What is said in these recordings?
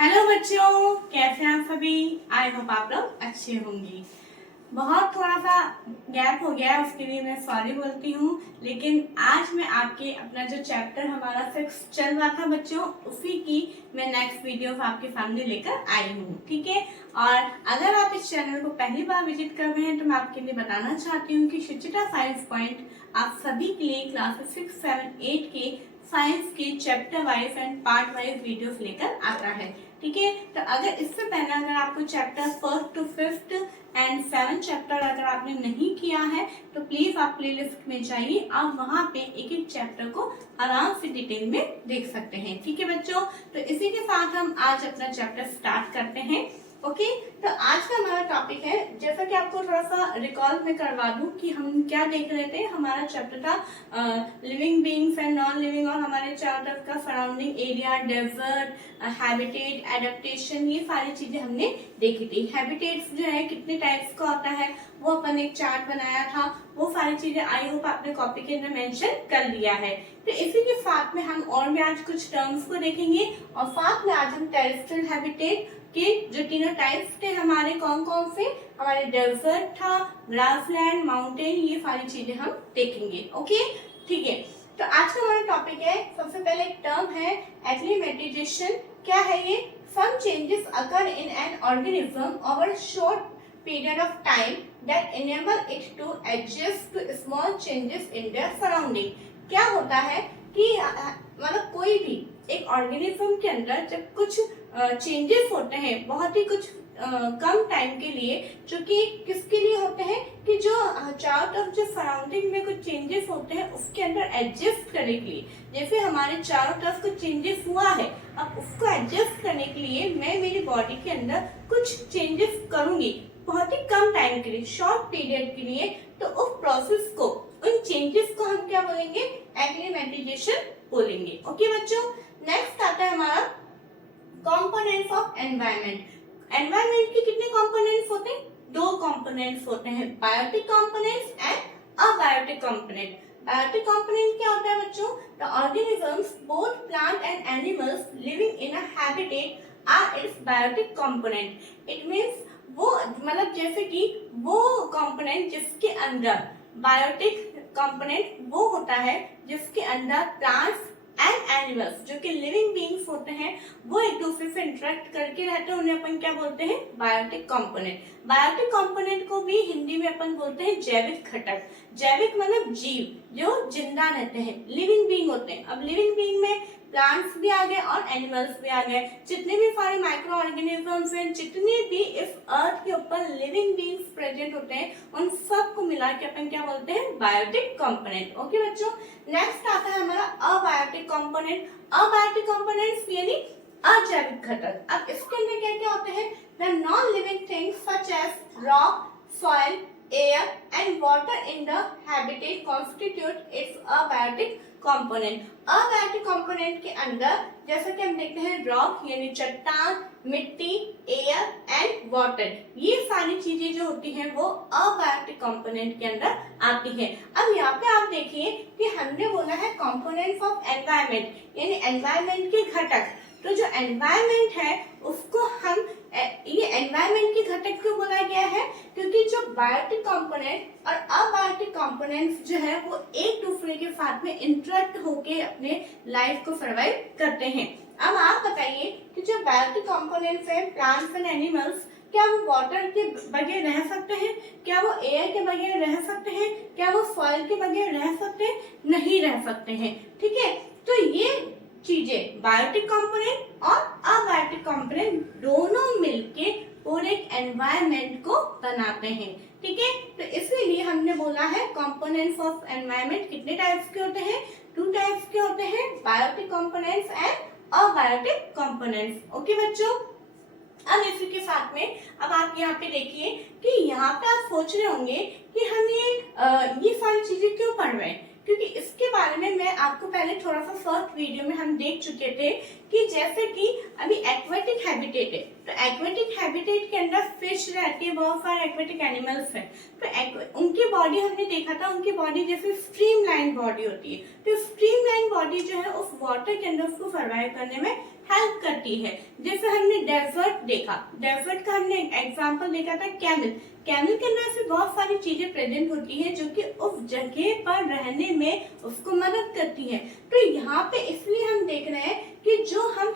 Hello बच्चों, कैसे हैं आप सभी। आई होप आप लोग अच्छे होंगे। बहुत थोड़ा सा गैप हो गया है, उसके लिए मैं सॉरी बोलती हूँ। लेकिन आज मैं आपके अपना जो चैप्टर हमारा 6 चल रहा था बच्चों, उसी की मैं नेक्स्ट वीडियो आपके सामने लेकर आई हूँ। ठीक है। और अगर आप इस चैनल को पहली बार विजिट कर रहे हैं तो मैं आपके लिए बताना चाहती हूँ कि शिक्षिता साइंस पॉइंट आप सभी के लिए क्लासेस 6, 7, 8 के साइंस के chapter wise and part wise videos लेकर आता है। ठीक है। तो अगर इससे पहले अगर आपको chapter 1st to 5th and 7 chapter अगर आपने नहीं किया है तो प्लीज आप प्लेलिस्ट में जाइए, आप वहां पे एक एक चैप्टर को आराम से डिटेल में देख सकते हैं। ठीक है बच्चों, तो इसी के साथ हम आज अपना चैप्टर स्टार्ट करते हैं। ओके। तो आज का हमारा टॉपिक है, जैसा कि आपको थोड़ा सा रिकॉल में करवा दूं कि हम क्या देख रहे थे। हमारा चैप्टर था living beings and non living, और हमारे चारों तरफ का surrounding area, desert, habitat, adaptation, ये सारी चीजें हमने देखी थी। हैबिटेट्स जो है कितने टाइप्स का होता है वो अपन एक चार्ट बनाया था, वो सारी चीजें आई होप आपने कॉपी के अंदर मेंशन कर लिया है। तो इसी के साथ में हम और भी आज कुछ टर्म्स को देखेंगे, और साथ में आज हम टेरेस्ट्रियल हैबिटेट के जो तीनों टाइप्स थे हमारे कौन कौन से, हमारे डेजर्ट था, ग्रासलैंड, माउंटेन, ये सारी चीजें हम देखेंगे। ओके, ठीक है। तो आज का हमारा टॉपिक है, सबसे पहले एक टर्म है एक्लिमेटाइजेशन। क्या है ये? Some changes occur in an organism over short period of time that enable it to adjust to small changes in their surrounding. क्या होता है कि मतलब कोई भी एक ऑर्गेनिज्म के अंदर जब कुछ चेंजेस होते हैं बहुत ही कुछ कम टाइम के लिए, जो कि किसके लिए होते हैं कि जो चारों तरफ जो सराउंडिंग में कुछ चेंजेस होते हैं उसके अंदर एडजस्ट करने के लिए। जैसे हमारे चारों तरफ कुछ चेंजेस हुआ है, अब उसको एडजस्ट करने के लिए मैं मेरी बॉडी के अंदर कुछ चेंजेस करूंगी बहुत ही कम टाइम के लिए, शॉर्ट पीरियड के लिए। तो उस प्रोसेस को, उन चेंजेस को हम क्या बोलेंगे? एक्लिमेटाइजेशन बोलेंगे। ओके बच्चों, नेक्स्ट आता है हमारा कंपोनेंट्स ऑफ एनवायरनमेंट। एनवायरनमेंट के कितने कंपोनेंट्स होते हैं? 2 कंपोनेंट्स होते हैं, biotic components and abiotic component. Biotic component क्या होता है बच्चों? The organisms both plant and animals living in a habitat are its biotic component. It means वो मतलब जैसे कि वो कंपोनेंट जिसके अंदर बायोटिक कंपोनेंट वो होता है जिसके अंदर प्लांट्स एंड एनिमल्स जो कि लिविंग बीइंग्स होते हैं वो एक दूसरे से इंटरेक्ट करके रहते हैं, उन्हें अपन क्या बोलते हैं? Biotic component. बायोटिक कंपोनेंट को भी हिंदी में अपन बोलते हैं जैविक घटक। जैविक मतलब जीव जो जिंदा रहते हैं, लिविंग बीइंग होते हैं। अब लिविंग बीइंग में प्लांट्स भी आ गए और एनिमल्स भी आ गए, जितने भी सारे माइक्रो ऑर्गेनिजम्स हैं, जितने भी इस अर्थ के ऊपर लिविंग बीइंग्स प्रेजेंट होते हैं, उन सब को मिला के अपन क्या बोलते हैं? Biotic component. ओके बच्चों, नेक्स्ट आता है हमारा अबायोटिक कंपोनेंट। अबायोटिक कंपोनेंट्स यानी अजैविक घटक। अब इसके अंदर क्या क्या होते हैं? The non living things such as rock, soil, air and water in the habitat constitute its abiotic component. Abiotic component के अंदर जैसा कि हम देखते हैं रॉक यानी चट्टान, मिट्टी, एयर एंड वाटर, ये सारी चीजें जो होती हैं वो अबायोटिक कंपोनेंट के अंदर आती है। अब यहाँ पे आप देखिए कि हमने बोला है कंपोनेंट्स ऑफ एनवायरनमेंट यानी एनवायरनमेंट के घटक। तो जो एनवायरनमेंट है उसको हम ये एनवायरनमेंट के घटक क्यों बोला गया है? क्योंकि जो बायोटिक कंपोनेंट और अबायोटिक कंपोनेंट्स जो है वो एक दूसरे के साथ में इंटरेक्ट होके अपने लाइफ को सर्वाइव करते हैं। अब आप बताइए कि जो बायोटिक कंपोनेंट्स हैं, प्लांट्स एंड एनिमल्स, क्या वो वाटर के बगैर रह सकते हैं? क्या वो एयर के बगैर रह सकते हैं? क्या वो सॉइल के बगैर रह सकते हैं? नहीं रह सकते हैं। ठीक है। तो ये चीजें बायोटिक कंपोनेंट और अबायोटिक कंपोनेंट दोनों मिलके पूरे एक एनवायरनमेंट को बनाते हैं। ठीक है। तो इसीलिए हमने बोला है कंपोनेंट्स ऑफ एनवायरनमेंट कितने टाइप्स के होते हैं? 2 टाइप्स के होते हैं, biotic components and abiotic components. Okay बच्चों, अब इसी के साथ में अब आप यहाँ पे देखिए कि यहाँ पे आप सोच रहे होंगे कि हम ये सारी चीजें क्यों पढ़ रहे हैं, क्योंकि इसके बारे में मैं आपको पहले थोड़ा सा फर्स्ट वीडियो में हम देख चुके थे कि जैसे कि अभी एक्वेटिक हैबिटेट है, तो एक्वेटिक हैबिटेट के अंदर फिश रहती है, बहुत सारे एक्वेटिक एनिमल्स हैं। तो उनकी बॉडी हमने देखा था, उनकी बॉडी जैसे स्ट्रीमलाइन बॉडी होती है। तो स्ट्रीमलाइन बॉडी जो है उस वाटर के अंदर उसको सर्वाइव करने में हेल्प करती है। जैसे हमने डेजर्ट देखा, डेजर्ट का हमने एग्जांपल देखा था कैमल। कैमल के अंदर ऐसी बहुत सारी चीजें प्रेजेंट होती है जो कि उस जगह पर रहने में उसको मदद करती है। तो यहाँ पे इसलिए हम देख रहे हैं कि जो हम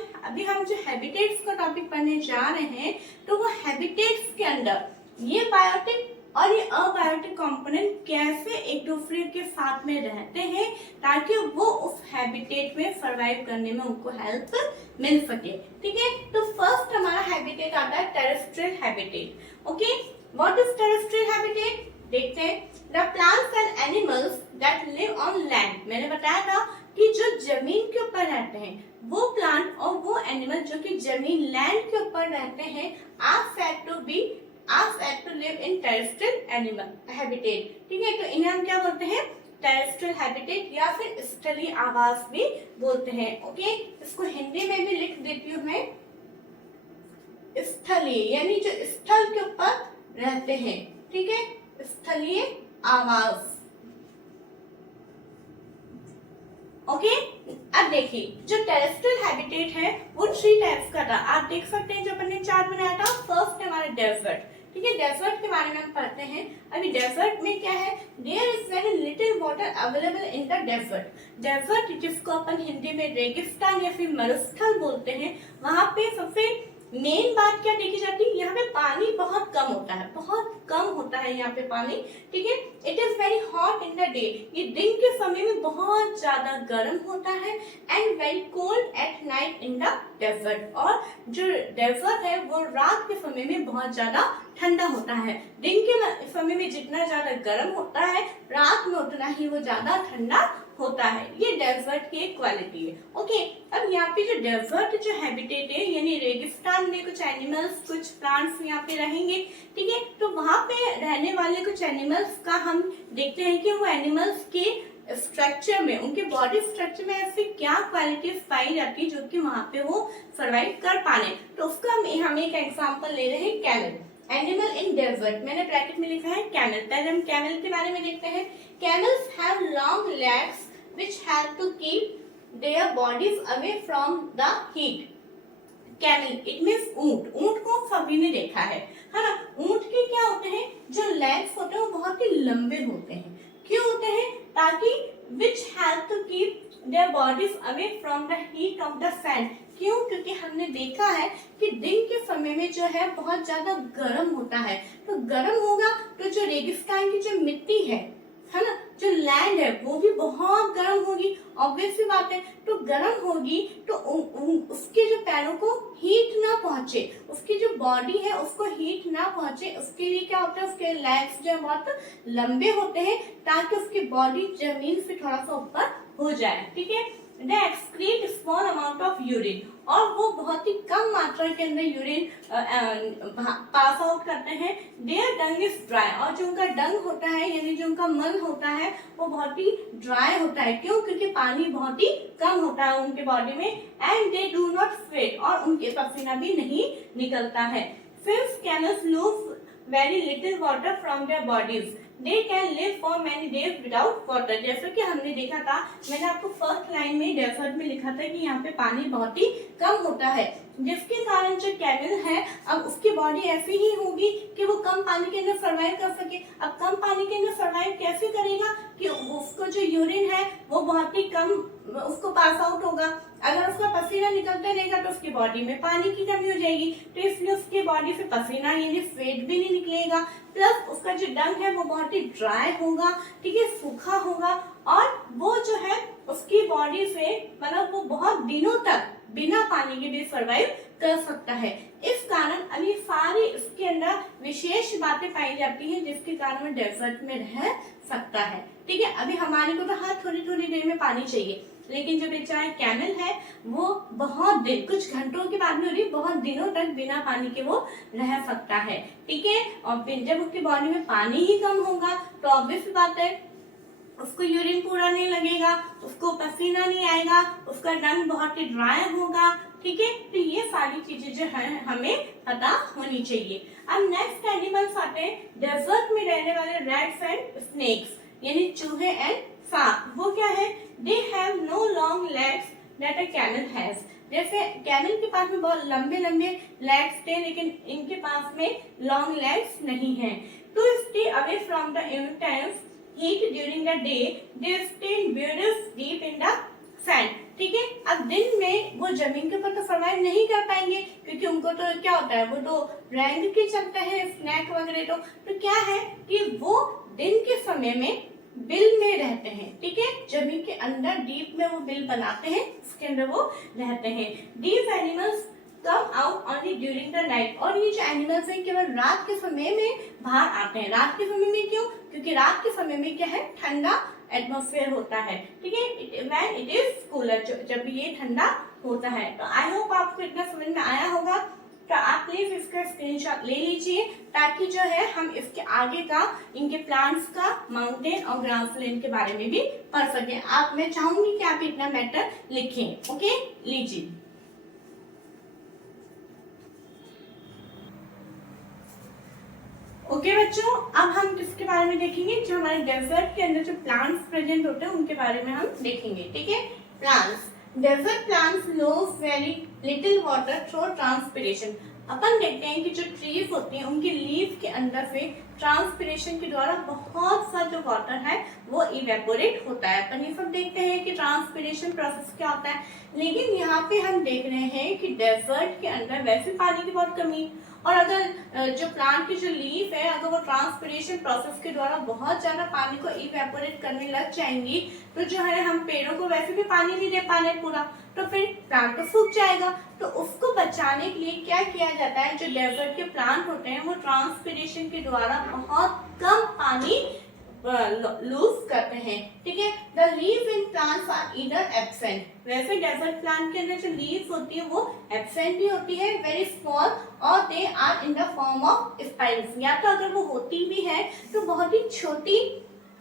जो हैबिटेट्स का टॉपिक पढ़ने जा रहे हैं, तो वो हैबिटेट्स के अंदर ये बायोटिक और ये अबायोटिक कंपोनेंट कैसे एक दूसरे के साथ में रहते हैं ताकि वो उस हैबिटेट में सर्वाइव करने में उनको हेल्प मिल सके। ठीक है, तो फर्स्ट हमारा हैबिटेट आता है terrestrial habitat. Okay, what is terrestrial habitat? देखते हैं। The plants and animals that live on land. मैंने बताया था कि जो जमीन के ऊपर रहते हैं वो प्लांट और वो एनिमल जो कि जमीन लैंड के ऊपर रहते हैं are said to live in terrestrial animal habitat. ठीक है, तो इन्हें हम क्या बोलते हैं? टेरेस्ट्रियल हैबिटेट या फिर स्थलीय आवास भी बोलते हैं। ओके, इसको हिंदी में भी लिख देती हूँ मैं, स्थलीय यानी जो स्थल के ऊपर रहते हैं। ठीक है, स्थलीय आवास। ओके, अब देखिए जो टेरेस्ट्रियल हैबिटेट है वो 3 टाइप्स का था। आप देख सकते हैं जो अपन ने चार्ट बनाया था। फर्स्ट है हमारा डेजर्ट। ठीक है, डेजर्ट के बारे में हम पढ़ते हैं। अभी डेजर्ट में क्या है? There is very little water available in the desert. Desert जिसको अपन हिंदी में रेगिस्तान या फिर मरुस्थल बोलते हैं, वहां पे सबसे मेन बात क्या देखी जाती है? यहाँ पे पानी बहुत कम होता है, बहुत कम होता है यहाँ पे पानी। ठीक है, it is very hot in the day. ये दिन के समय में बहुत ज्यादा गर्म होता है and very cold at night in the desert. और जो डेजर्ट है वो रात के समय में बहुत ज्यादा ठंडा होता है। दिन के समय में जितना ज्यादा गर्म होता है, रात में उतना ही वो ज्यादा ठंडा होता है। ये डेजर्ट की एक क्वालिटी है। ओके, अब यहाँ पे जो डेजर्ट जो हैबिटेट है यानी रेगिस्तान में कुछ एनिमल्स कुछ प्लांट्स यहाँ पे रहेंगे। ठीक है, तो वहां पे रहने वाले कुछ एनिमल्स का हम देखते हैं कि वो एनिमल्स के स्ट्रक्चर में, उनके बॉडी स्ट्रक्चर में ऐसी क्या क्वालिटीज पाई जाती है जो कि वहां पे वो सर्वाइव कर पाने। तो उसका हम एक एग्जाम्पल ले रहे हैं कैमल। एनिमल इन डेजर्ट, मैंने ब्रैकेट में लिखा है कैमल। पहले हम कैमल के बारे में देखते हैं। Camels have long legs which help to keep their bodies away from the heat. Camel it means ऊंट। ऊंट को सभी ने देखा है ना? ऊंट के क्या होते हैं? जो लेग्स होते हैं वो बहुत ही लंबे होते हैं। क्यों होते हैं? ताकि which help to keep their bodies away from the heat of the sun। क्यों? क्योंकि हमने देखा है कि दिन के समय में जो है बहुत ज्यादा गर्म होता है। तो गर्म होगा तो जो रेगिस्तान की जो मिट्टी है ना, जो लैंड है वो भी बहुत गर्म होगी। ऑब्वियस सी बात है, तो गर्म होगी तो उसके जो पैरों को हीट ना पहुंचे, उसकी जो बॉडी है उसको हीट ना पहुंचे, उसके लिए क्या होता है? उसके लेग्स जो है बहुत लंबे होते हैं ताकि उसकी बॉडी जमीन से थोड़ा सा ऊपर हो जाए। ठीक है, they excrete small amount of urine, और वो बहुत ही कम मात्रा के अंदर यूरिन पास आउट करते हैं। their dung is dry, और जो उनका डंग होता है यानी जो उनका मल होता है वो बहुत ही ड्राई होता है। क्यों? क्योंकि पानी बहुत ही कम होता है उनके बॉडी में। And they do not sweat, और उनके पसीना भी नहीं निकलता है। Since camels lose very little water from their bodies, they can live for many days without water। जैसे कि हमने देखा था, मैंने आपको फर्स्ट लाइन में डेजर्ट में लिखा था कि यहाँ पे पानी बहुत ही कम होता है, जिसके कारण जो कैमल है अब उसकी बॉडी ऐसी ही होगी कि वो कम पानी के अंदर सर्वाइव कर सके। अब कम पानी के अंदर सर्वाइव कैसे करेगा? कि उसको जो यूरिन है वो बहुत ही कम उसको पास आउट होगा। अगर उसका पसीना निकलता रहेगा तो उसकी बॉडी में पानी की कमी हो जाएगी, तो इसलिए उसकी बॉडी से पसीना यानी स्वेट भी नहीं निकलेगा। प्लस उसका जो डंग है वो बहुत ही ड्राई होगा। ठीक है, सूखा होगा, और वो जो है उसकी बॉडी से मतलब वो बहुत दिनों तक बिना पानी के भी सर्वाइव कर सकता है। इस कारण अभी सारी इसके अंदर विशेष बातें पाई जाती हैं जिसके कारण वो डेजर्ट में रह सकता है। ठीक है, अभी हमारे को तो हर थोड़ी थोड़ी देर में पानी चाहिए, लेकिन जो बेचारा कैमल है वो बहुत दिन, कुछ घंटों की बात नहीं हो रही, बहुत दिनों तक बिना पानी के वो रह सकता है। ठीक है, और फिर जब उसकी बॉडी में पानी ही कम होगा तो ऑब्वियस बात है उसको यूरिन पूरा नहीं लगेगा, उसको पसीना नहीं आएगा, उसका डंग बहुत ही ड्राई होगा। ठीक है, तो ये सारी चीजें जो है हमें पता होनी चाहिए। अब नेक्स्ट एनिमल्स आते हैं डेजर्ट में रहने वाले रैट्स एंड स्नेक्स यानी चूहे एंड सांप। वो क्या है? They have no long legs that a camel has. जैसे कैमल के पास में बहुत लंबे लंबे लेग्स थे, लेकिन इनके पास में लॉन्ग लेग्स नहीं है। To stay away from the intense heat during the day they stay in burrows deep in the sand. ठीक है, अब दिन में वो जमीन के ऊपर तो सर्वाइव नहीं कर पाएंगे, क्योंकि उनको तो क्या होता है, वो तो रेंग के चलते हैं स्नैक वगैरह। तो क्या है कि वो दिन के समय में बिल में रहते हैं। ठीक है, जमीन के अंदर डीप में वो बिल बनाते हैं, उसके अंदर वो रहते हैं। These animals come out only during the night। और ये जो एनिमल्स हैं केवल रात के समय में बाहर आते हैं। रात के समय में क्यों? क्योंकि रात के समय में क्या है, ठंडा एटमॉस्फेयर होता है। ठीक है, व्हेन इट इज कूलर, जब ये ठंडा होता है। तो आई होप आपको इतना समझ में आया होगा। तो आप प्लीज इसका स्क्रीनशॉट ले लीजिए, ताकि जो है हम इसके आगे का इनके प्लांट्स का माउंटेन और ग्राउंड फ्लोर के बारे में भी पढ़ सकें। मैं चाहूंगी कि आप इतना मैटर लिखें। ओके, लीजिए। ओके बच्चों, अब हम किसके बारे में देखेंगे, जो हमारे डेजर्ट के अंदर जो प्लांट्स प्रेजेंट होते हैं उनके बारे में हम देखेंगे। ठीक है, plants. Desert plants lose very little water through transpiration. अपन देखते हैं कि जो ट्रीज होती हैं उनके लीफ के अंदर से ट्रांसपिरेशन के द्वारा बहुत सा जो वाटर है वो इवेपोरेट होता है। अपन ये सब देखते हैं कि ट्रांसपिरेशन प्रोसेस क्या होता है, लेकिन यहाँ पे हम देख रहे हैं कि डेजर्ट के अंदर वैसे पानी की बहुत कमी, और अगर जो प्लांट की जो लीफ है अगर वो ट्रांसपिरेशन प्रोसेस के द्वारा बहुत ज्यादा पानी को इवेपोरेट करने लग जाएंगी, तो जो है हम पेड़ों को वैसे भी पानी नहीं दे पा रहे पूरा, तो फिर प्लांट तो सूख जाएगा। तो उसको बचाने के लिए क्या किया जाता है, जो डेजर्ट के प्लांट होते हैं वो ट्रांसपिरेशन के द्वारा बहुत कम पानी लूज करते हैं। ठीक है, the leave in plants are either absent. वैसे डेजर्ट प्लांट के अंदर जो लीव्स होती है वो एब्सेंट भी होती है, वेरी स्मॉल, और they are in the form of spines. या तो अगर वो होती भी है तो बहुत ही छोटी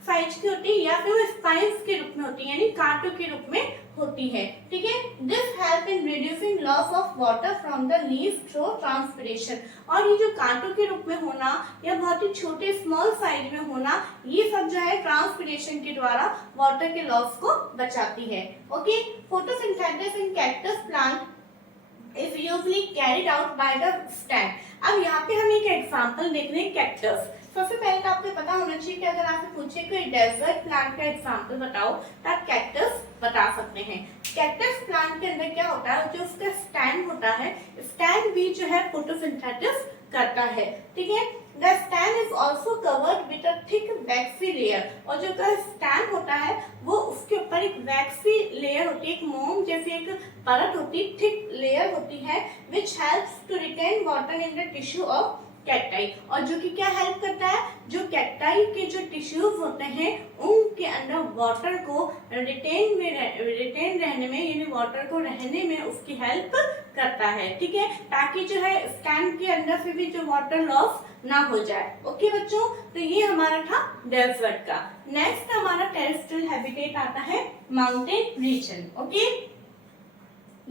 साइज की होती है, या फिर वो स्पाइन्स के रूप में होती है, यानी कांटों के रूप में होती है। ठीक है, this help in reducing loss of water from the leaves through transpiration. और ये जो कांटों के रूप में होना या बहुत ही छोटे स्मॉल साइज में होना, ये सब जो है ट्रांसपिरेशन के द्वारा वाटर के लॉस को बचाती है। Okay, photosynthesis in cactus plant is usually carried out by the stem. अब यहाँ पे हम एक एग्जांपल देख रहे हैं कैक्टस। सबसे पहले तो आपको पता होना चाहिए कि अगर आपसे पूछे कोई डेजर्ट प्लांट का एग्जांपल बताओ तो आप कैक्टस बता सकते हैं। कैक्टस प्लांट के अंदर क्या होता है, जो उसका स्टेम होता है, स्टेम भी जो है फोटोसिंथेसिस करता है। ठीक है, the stem is also covered with a thick waxy layer. और जो स्टेम होता है वो उसके ऊपर एक वैक्सी लेयर होती है, एक मोम जैसी एक परत होती है, थिक लेयर होती है, which helps to retain water in the tissue of cacti. और जो कि क्या हेल्प करता है, जो कैक्टाई के जो टिश्यूज होते हैं उनके अंदर वाटर को रिटेन रहने में, यानी वाटर को रहने में उसकी हेल्प करता है। ठीक है, ताकि जो है स्टेम के अंदर से भी जो वाटर लॉस ना हो जाए। ओके बच्चों, तो ये हमारा था डेजर्ट का। नेक्स्ट हमारा टेरेस्ट्रियल हैबिटेट आता है माउंटेन रीजन। ओके,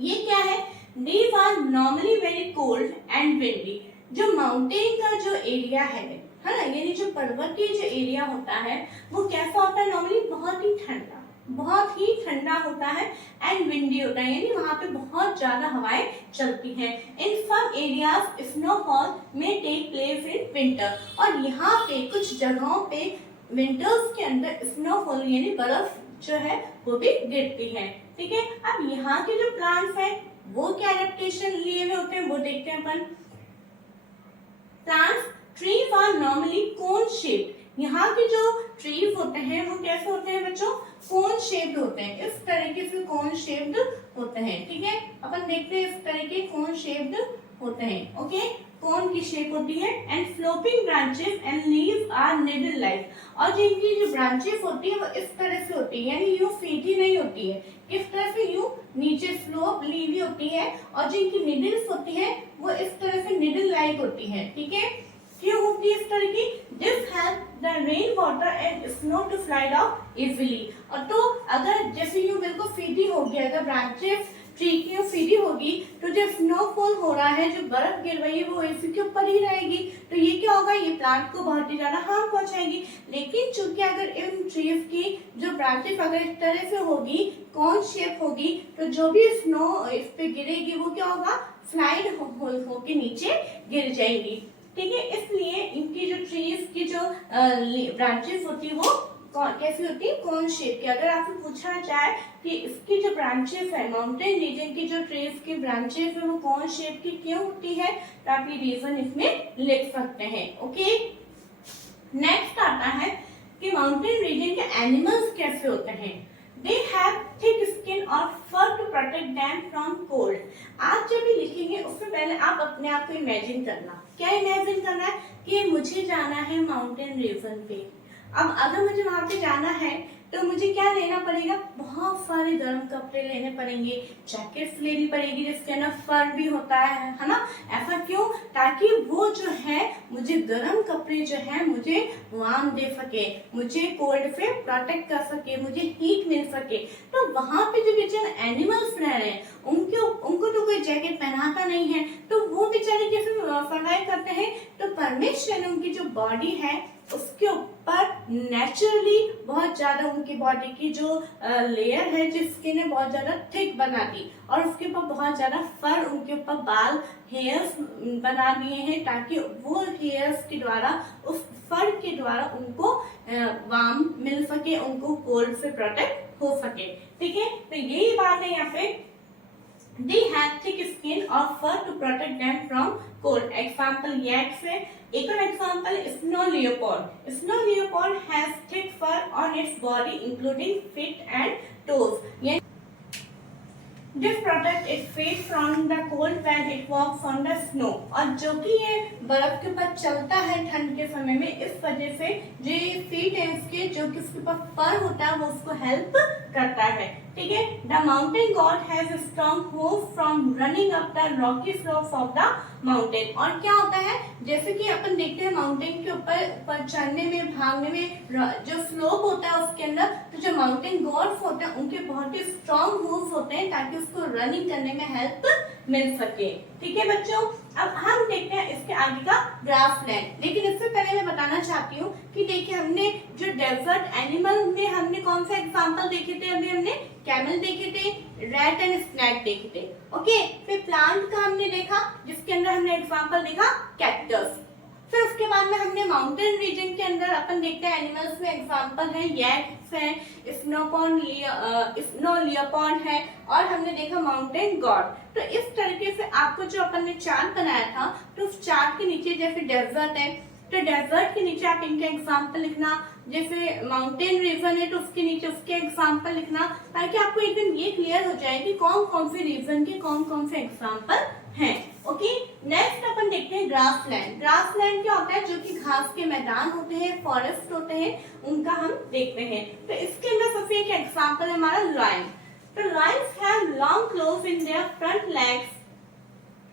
ये क्या है, these are normally very cold and windy. जो माउंटेन का जो एरिया है ना, यानी जो पर्वतीय जो एरिया होता है वो कैसा होता है, नॉर्मली बहुत ही ठंडा होता है, एंड विंडी होता है, यानी वहाँ पे बहुत ज्यादा हवाएं चलती हैं। इन सम एरियाज स्नोफॉल में टेक प्लेस इन विंटर। और यहाँ पे कुछ जगहों पे विंटर्स के अंदर स्नोफॉल यानी बर्फ जो है वो भी गिरती है। ठीक है, अब यहाँ के जो प्लांट्स हैं वो क्या एडेप्टेशन लिए हुए होते हैं वो देखते हैं अपन। Plants trees are normally cone shaped. यहाँ के जो ट्रीज होते हैं वो कैसे होते हैं बच्चों, कोन शेप्ड होते हैं, इस तरीके से कोन शेप्ड होते हैं। ठीक है, अपन देखते हैं इस तरह के कोन शेप्ड होते हैं। ओके, कोन की शेप होती है, and sloping branches and leaves are needle like. और जिनकी जो ब्रांचेस होती है वो इस तरह से होती है, यानी यूं सीधी नहीं होती है, किस तरह से, यूं नीचे स्लोप लीवी होती है, और जिनकी निडल्स होती है वो इस तरह से निडल लाइक होती है। ठीक है, क्यों होती है इस तरह की, this help the rain water and snow to slide out easily. और तो अगर जैसे यूं बिल्कुल सीधी हो गया, अगर ब्रांचेस ट्री की फ्री होगी तो जो स्नोफॉल हो रहा है, जो बर्फ गिर रही है, वो इसी के ऊपर ही रहेगी, तो ये क्या होगा, ये प्लांट को बहुत ही ज्यादा हार्म पहुंचाएगी। लेकिन चूंकि अगर इन ट्रीज की जो ब्रांचेस अगर इस तरह से होगी, कौन शेप होगी, तो जो भी स्नो इस पे गिरेगी वो क्या होगा, स्लाइड होके नीचे गिर जाएगी। ठीक है, इसलिए इनकी जो ट्रीज की जो ब्रांचेस होती है वो कैसी होती है, कौन शेप की। अगर आपसे पूछा जाए कि इसकी जो ब्रांचेस है, माउंटेन रीजन की जो ट्रीज की ब्रांचेस है वो कौन शेप की क्यों होती है, तो आप ये रीजन इसमें लिख सकते हैं। ओके, नेक्स्ट आता है कि माउंटेन रीजन के एनिमल्स कैसे होते हैं। They have thick skin और fur to protect them from cold। आप जब भी लिखेंगे उससे पहले आप अपने आप को इमेजिन करना, क्या इमेजिन करना है कि मुझे जाना है माउंटेन रीजन पे। अब अगर मुझे वहां पे जाना है तो मुझे क्या लेना पड़ेगा, बहुत सारे गर्म कपड़े लेने पड़ेंगे, जैकेट्स लेनी पड़ेगी जिसके अंदर फर भी होता है ना। ऐसा क्यों, ताकि वो जो है मुझे गर्म कपड़े जो है मुझे वार्म दे सके, मुझे कोल्ड से प्रोटेक्ट कर सके, मुझे हीट मिल सके। तो वहां पे जो बेचारे एनिमल्स रह रहे हैं उनको तो कोई जैकेट पहनाता नहीं है, तो वो बेचारे कैसे सर्वाइव करते हैं, तो परमेश्वर ने उनकी जो बॉडी है उसके ऊपर नेचुरली बहुत ज्यादा उनकी बॉडी की जो लेयर है, जो स्किन है, बहुत ज्यादा थिक बना दी और उसके ऊपर बहुत ज्यादा फर, उनके ऊपर बाल, हेयर्स बना दिए हैं, ताकि वो हेयर्स के द्वारा, उस फर के द्वारा उनको वार्म मिल सके, उनको कोल्ड से प्रोटेक्ट हो सके। ठीक है, तो यही बात है यहाँ पे, they have thick skin or fur to protect them from cold। example yak से एक और example snow leopard। snow leopard has thick fur on its body including feet and toes। This protect its face from the cold when it walks on the snow। और जो कि ये बर्फ के ऊपर चलता है ठंड के समय में, इस वजह से जो फीट है इसके, जो कि उसके ऊपर फर होता है, वो उसको हेल्प करता है। ठीक है, the mountain God has strong hope from running up the Rocky slopes of the mountain. और क्या होता है, जैसे कि अपन देखते हैं माउंटेन के ऊपर चढ़ने में, भागने में जो स्लोप होता है उसके अंदर, तो जो माउंटेन गॉड्स होते हैं उनके बहुत ही स्ट्रॉन्ग होप्स होते हैं ताकि उसको रनिंग करने में हेल्प मिल सके। ठीक है बच्चों, अब हम देखते हैं इसके आगे का ग्रासलैंड। लेकिन इससे पहले मैं बताना चाहती हूँ कि देखिए हमने जो डेजर्ट एनिमल में हमने कौन सा एग्जांपल देखे थे, अभी हमने कैमल देखे थे, रैट एंड स्नैक देखे थे। ओके, फिर प्लांट का हमने देखा जिसके अंदर हमने एग्जांपल देखा कैक्टस। फिर उसके बाद में हमने माउंटेन रीजन के अंदर अपन देखते हैं एनिमल्स में एग्जांपल है यैक्स है, स्नो लियोपार्ड है, और हमने देखा माउंटेन गॉड। तो इस तरीके से आपको जो अपन ने चार्ट बनाया था, तो उस चार्ट के नीचे जैसे डेजर्ट है तो डेजर्ट के नीचे आप इनके एग्जांपल लिखना, जैसे माउंटेन रीजन है तो उसके नीचे उसके एग्जांपल लिखना, ताकि आपको एकदम ये क्लियर हो जाए कि कौन कौन से रीजन के कौन कौन से एग्जांपल हैं। ओके, नेक्स्ट अपन देखते हैं ग्रासलैंड। ग्रासलैंड क्या होता है, जो कि घास के मैदान होते हैं, फॉरेस्ट होते हैं, उनका हम देखते हैं। तो इसके अंदर सबसे एक एग्जांपल है हमारा लायन। तो Lions have long cloves in their front legs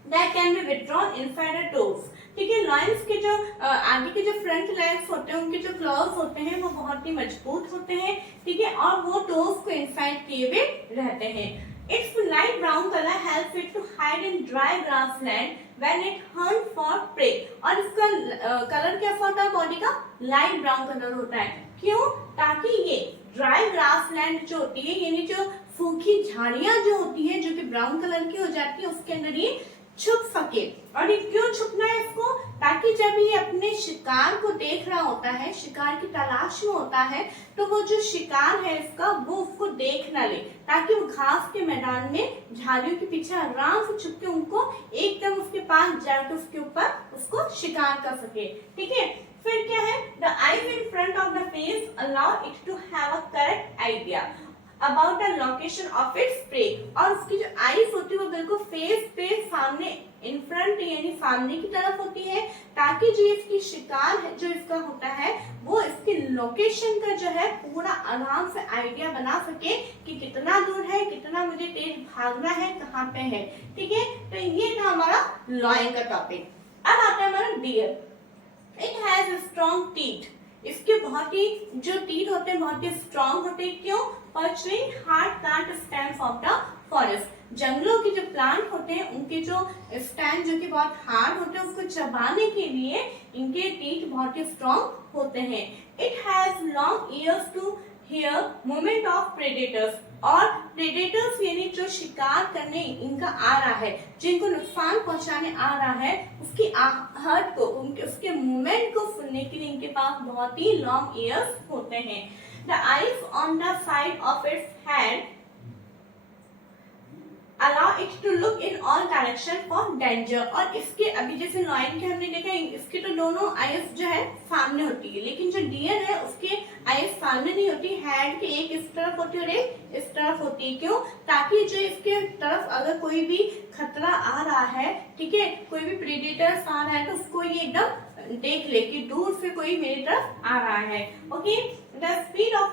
that can be withdrawn inside the toes। ठीक है, लायंस के जो आगे के जो फ्रंट लेग्स होते हैं, उनके जो क्लॉज होते हैं वो बहुत ही मजबूत होते हैं। ठीक है, और वो टोज को इनसाइड किए हुए रहते हैं। Its light brown color helps it to hide in dry grassland when it hunts for prey। और इसका कलर कैसा होता है बॉडी का, लाइट ब्राउन कलर होता है। क्यों, ताकि ये ड्राई ग्रासलैंड जो होती है, यानी जो सूखी झाड़ियां जो होती है, जो कि ब्राउन कलर की हो जाती है, उसके अंदर ये छुप सके। और ये क्यों छुपना है इसको, ताकि जब ये अपने शिकार को देख रहा होता है, शिकार की तलाश में होता है, तो वो जो शिकार है इसका, वो उसको देख ना ले, ताकि वो घास के मैदान में झाड़ियों के पीछे आराम से छुप के उनको एकदम उसके पास जाकर उसके ऊपर उसको शिकार कर सके। ठीक है, फिर क्या है, the eyes in front of the face allow it to have a correct idea about the location of its prey. और उसकी जो आईज होती है वो बिल्कुल फेस पे सामने, इन फ्रंट यानी सामने की तरफ होती है, ताकि जो इसकी शिकार है, जो इसका होता है, वो इसकी लोकेशन का जो है पूरा आराम से आइडिया बना सके कि कितना दूर है, कितना मुझे तेज भागना है, कहाँ पे है। ठीक है, तो ये था हमारा लॉयन का टॉपिक। अब आता है हमारा deer. It has strong teeth. इसके बहुत ही जो टीथ होते हैं बहुत ही स्ट्रॉन्ग होते हैं। क्यों, perching hard plant stems of the forest. जंगलों के जो प्लांट होते हैं उनके जो स्टैंड जो कि बहुत हार्ड होते हैं उसको चबाने के लिए इनके टीथ बहुत ही स्ट्रॉन्ग होते हैं। It has long ears to hear movement of predators, और प्रेडेटर्स यानी जो शिकार करने इनका आ रहा है, जिनको नुकसान पहुंचाने आ रहा है, उसकी आहट को, उसके मूवमेंट को सुनने के लिए इनके पास बहुत ही लॉन्ग ईयर्स होते हैं। The eyes on the side of its head allow it to look in all direction for danger। और इसके अभी जैसे लॉयन के हमने देखा इसके तो दोनों आईज जो है सामने होती है, लेकिन जो डियर है उसके आईज सामने नहीं होती, हेड के एक इस तरफ होती है और एक इस तरफ होती है। क्यों? ताकि जो इसके तरफ अगर कोई भी खतरा आ रहा है, ठीक है, कोई भी प्रेडेटर्स आ रहा है तो उसको ये एकदम देख ले कि दूर से कोई मेरी तरफ आ रहा है। Okay, the speed of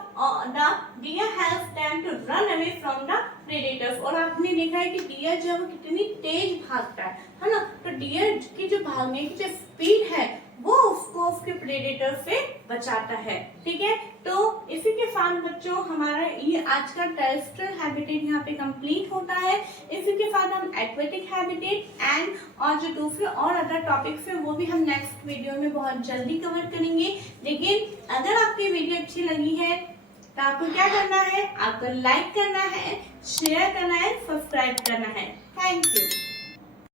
the deer helps them to run away from the predators. और आपने देखा है कि डियर जो है वो कितनी तेज भागता है ना, तो डियर की जो भागने की जो स्पीड है वो उसको उसके प्रेडेटर से बचाता है। ठीक है, तो इसी के साथ बच्चों हमारा ये आज का टेरेस्ट्रियल हैबिटेट यहाँ पे कंप्लीट होता है। इसी के साथ हम एक्वेटिक हैबिटेट एंड और जो दूसरे और अदर टॉपिक्स हैं वो भी हम नेक्स्ट वीडियो में बहुत जल्दी कवर करेंगे। लेकिन अगर आपकी वीडियो अच्छी लगी है तो आपको क्या करना है, आपको लाइक करना है, शेयर करना है, सब्सक्राइब करना है। Thank you.